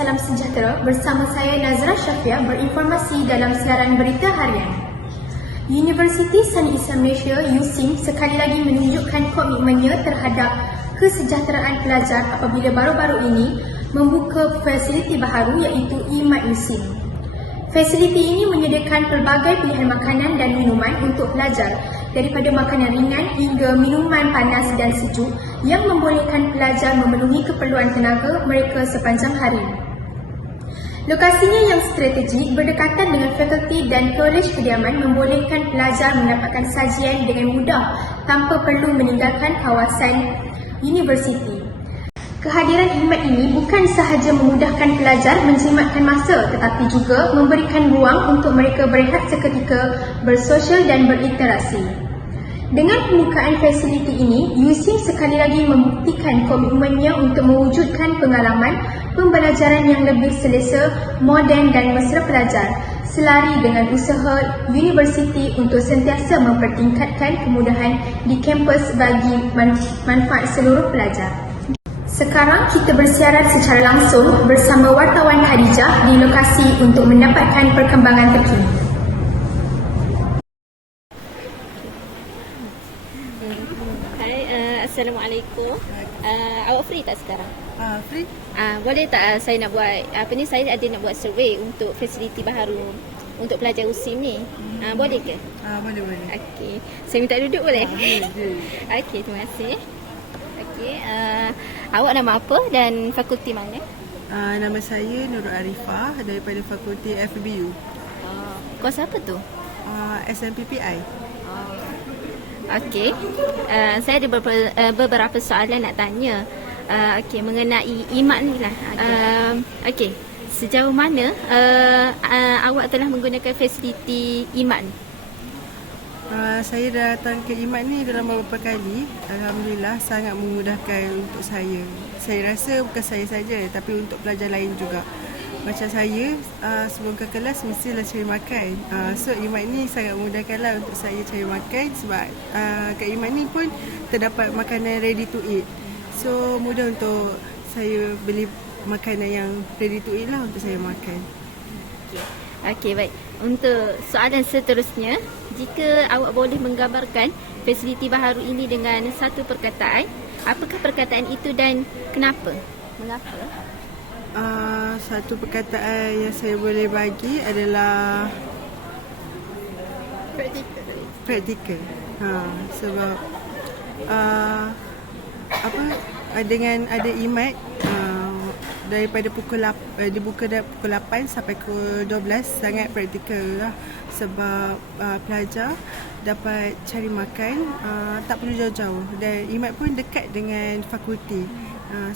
salam sejahtera. Bersama saya Nazra Syafia berinformasi dalam siaran berita harian. Universiti Sani Islam Malaysia USIM sekali lagi menunjukkan komitmennya terhadap kesejahteraan pelajar apabila baru-baru ini membuka fasiliti baharu iaitu IMAD USIM. Fasiliti ini menyediakan pelbagai pilihan makanan dan minuman untuk pelajar, daripada makanan ringan hingga minuman panas dan sejuk yang membolehkan pelajar memenuhi keperluan tenaga mereka sepanjang hari. Lokasinya yang strategik berdekatan dengan fakulti dan kolej kediaman membolehkan pelajar mendapatkan sajian dengan mudah tanpa perlu meninggalkan kawasan universiti. Kehadiran IMAD ini bukan sahaja memudahkan pelajar menjimatkan masa tetapi juga memberikan ruang untuk mereka berehat seketika, bersosial dan berinteraksi. Dengan pembukaan fasiliti ini, USIM sekali lagi membuktikan komitmennya untuk mewujudkan pengalaman pembelajaran yang lebih selesa, moden dan mesra pelajar, selari dengan usaha universiti untuk sentiasa mempertingkatkan kemudahan di kampus bagi manfaat seluruh pelajar. Sekarang kita bersiaran secara langsung bersama wartawan Khadijah di lokasi untuk mendapatkan perkembangan terkini. Hai, Assalamualaikum. Awak free tak sekarang? Free? Boleh tak saya nak buat saya ada nak buat survey untuk fasiliti baru untuk pelajar USIM ni. Boleh ke? Boleh. Okey. Saya minta duduk boleh? Boleh. Okey, terima kasih. Okey, awak nama apa dan fakulti mana? Nama saya Nurul Arifah daripada Fakulti FBU. Kos apa tu? SMPPI. Okey. Saya ada beberapa soalan nak tanya. Okey, mengenai IMAD ni lah. Okey. Sejauh mana awak telah menggunakan fasiliti IMAD ni? Saya datang ke IMAD ni dalam beberapa kali. Alhamdulillah sangat memudahkan untuk saya. Saya rasa bukan saya saja tapi untuk pelajar lain juga. Macam saya, sebelum ke kelas mestilah cari makan. So IMAD ni sangat memudahkanlah untuk saya cari makan sebab kat IMAD ni pun terdapat makanan ready to eat. So mudah untuk saya beli makanan yang ready to eat lah untuk saya makan. Okey, baik. Untuk soalan seterusnya, jika awak boleh menggambarkan fasiliti baharu ini dengan satu perkataan, apakah perkataan itu dan kenapa? Mengapa? Satu perkataan yang saya boleh bagi adalah praktikal. Sebab dengan ada IMAD daripada pukul 8, dibuka dari pukul 8 sampai pukul 12 sangat praktikal lah. Sebab pelajar dapat cari makan tak perlu jauh-jauh dan IMAD pun dekat dengan fakulti.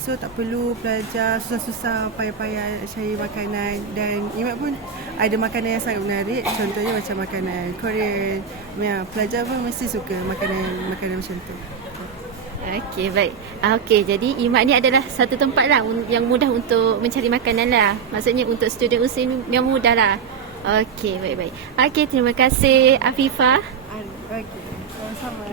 So tak perlu pelajar susah-susah payah-payah cari makanan dan IMAD pun ada makanan yang sangat menarik, contohnya macam makanan Korean. Pelajar pun mesti suka makanan macam tu. Okey, baik. Okey, jadi IMAD ni adalah satu tempat lah yang mudah untuk mencari makanan lah. Maksudnya untuk student USIM yang mudah lah. Okey, baik-baik. Okey, terima kasih Afifah. Okey, sama-sama.